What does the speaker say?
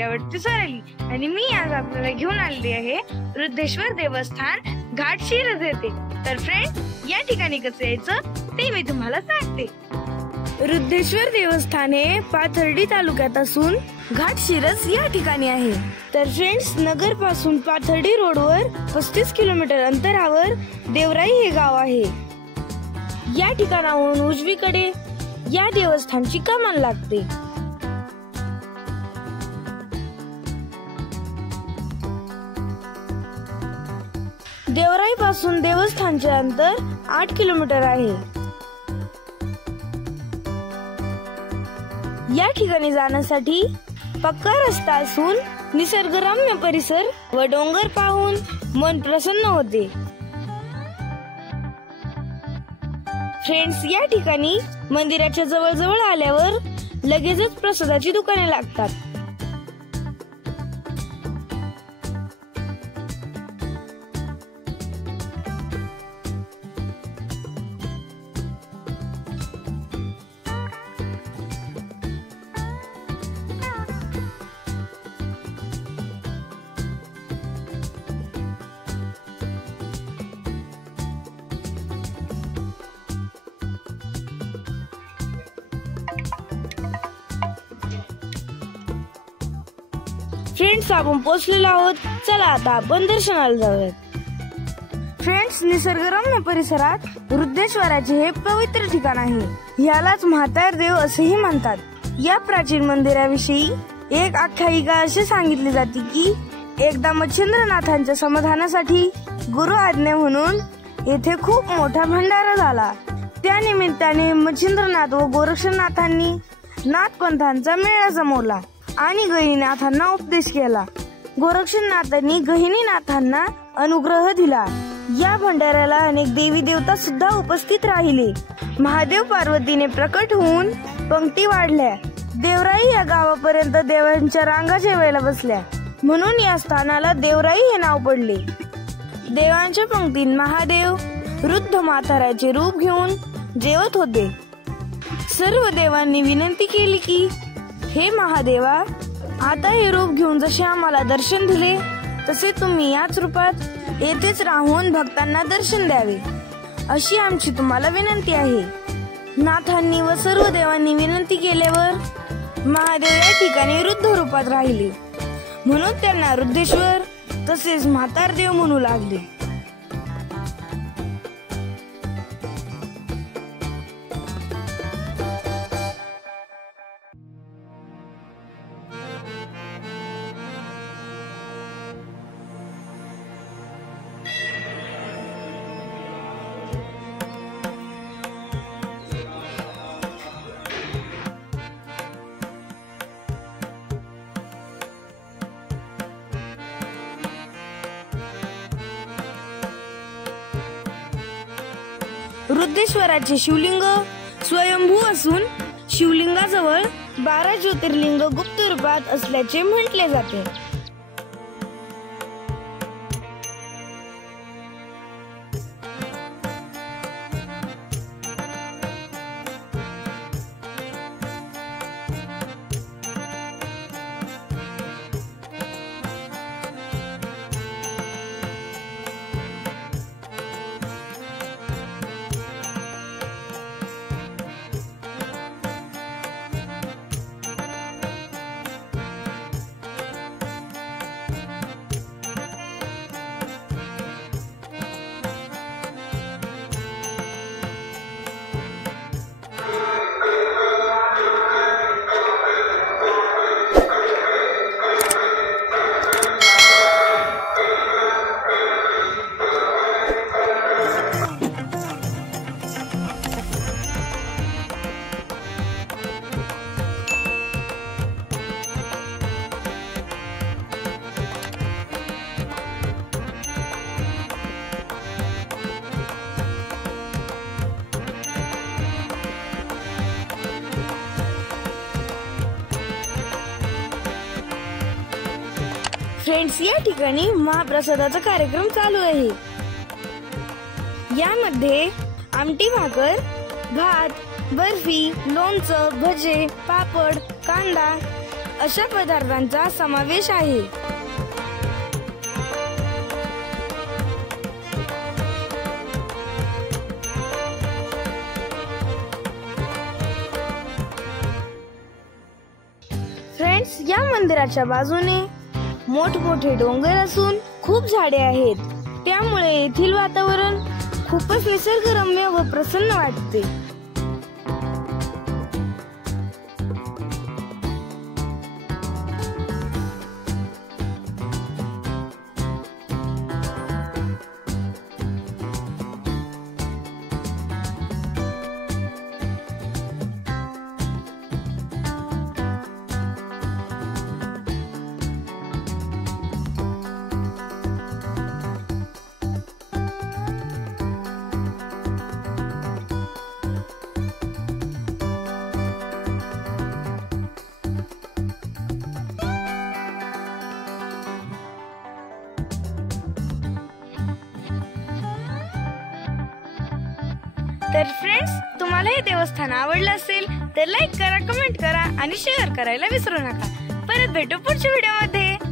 किल्ल्यावरती सरली आणि मी आज आपल्याला घेऊन आलेली आहे रुद्रेश्वर देवस्थान घाटशिरस येथे। तर फ्रेंड्स, या ठिकाणी कसं यायचं ते मी तुम्हाला सांगते। रुद्रेश्वर देवस्थान हे पाथर्डी तालुक्यात असून घाटशिरस या ठिकाणी आहे। तर फ्रेंड्स, नगर पासून पाथर्डी रोडवर 35 किलोमीटर अंतरावर देवराई हे गाव आहे। या ठिकाणाहून उजवीकडे या देवस्थानची कमान लागते। देवराई पासून देवस्थानचे अंतर 8 किलोमीटर आहे। या ठिकाणी जाण्यासाठी पक्का रस्ता असून निसर्गरम्य परिसर व डोंगर पाहून मन प्रसन्न होते। फ्रेंड्स, या ठिकाणी मंदिराच्या जवळ आल्यावर लगेचच प्रसादाची दुकाने लागतात। फ्रेंड्स, आपण पोहोचलेलो आहोत। चला आता आपण दर्शनाला जाऊयात। फ्रेंड्स, निसर्गरम्य परिसरात रुद्रेश्वराचे हे पवित्र ठिकाण आहे। यालाच म्हातार देव असेही म्हणतात। या प्राचीन मंदिराविषयी एक आख्यायिका अशी सांगितली जाते की एकदा मच्छिंद्रनाथांच्या समाधानासाठी गुरु आज्ञा म्हणून येथे खूप मोठा भंडारा झाला। त्या निमित्ताने मच्छिंद्रनाथ व गोरक्षनाथांनी नाथपंथांचा मेळा जमवला आणि गहिनीनाथांना उपदेश केला। गोरक्षनाथांनी गहिनीनाथांना अनुग्रह दिला। या भंडाऱ्याला अनेक देवी देवता सुद्धा उपस्थित राहिले। महादेव पार्वतीने प्रकट होऊन पंक्ती वाढल्या। देवराई या गावापर्यंत देवांच्या रांगा जेवायला बसल्या, म्हणून या स्थानाला देवराई हे नाव पडले। देवांच्या पंक्तीत महादेव वृद्ध म्हाताऱ्याचे रूप घेऊन जेवत होते। सर्व देवांनी विनंती केली की हे महादेवा, आता हे रूप घेऊन जसे आम्हाला दर्शन दिले तसे तुम्ही याच रूपात येथेच राहून भक्तांना दर्शन द्यावे, अशी आमची तुम्हाला विनंती आहे। नाथांनी व सर्व देवांनी विनंती केल्यावर महादेव या ठिकाणी वृद्ध रूपात राहिले, म्हणून त्यांना रुद्रेश्वर तसेच म्हातार देव म्हणू लागले। रुद्रेश्वराचे शिवलिंग स्वयंभू असून शिवलिंगाजवळ 12 ज्योतिर्लिंग गुप्त रूपात असल्याचे म्हटले जाते। फ्रेंड्स, या ठिकाणी महाप्रसादाचा कार्यक्रम चालू आहे। यामध्ये आमटी भाकर, भात, बर्फी, लोणचं, भजे, पापड, कांदा अशा पदार्थांचा समावेश आहे। फ्रेंड्स, या मंदिराच्या बाजूने मोठमोठे डोंगर असून खूप झाडे आहेत, त्यामुळे येथील वातावरण खूपच निसर्गरम्य व प्रसन्न वाटते। तर फ्रेंड्स, तुम्हाला हे देवस्थान आवडलं असेल तर लाईक करा, कमेंट करा आणि शेअर करायला विसरू नका। परत भेटू पुढच्या व्हिडिओ मध्ये।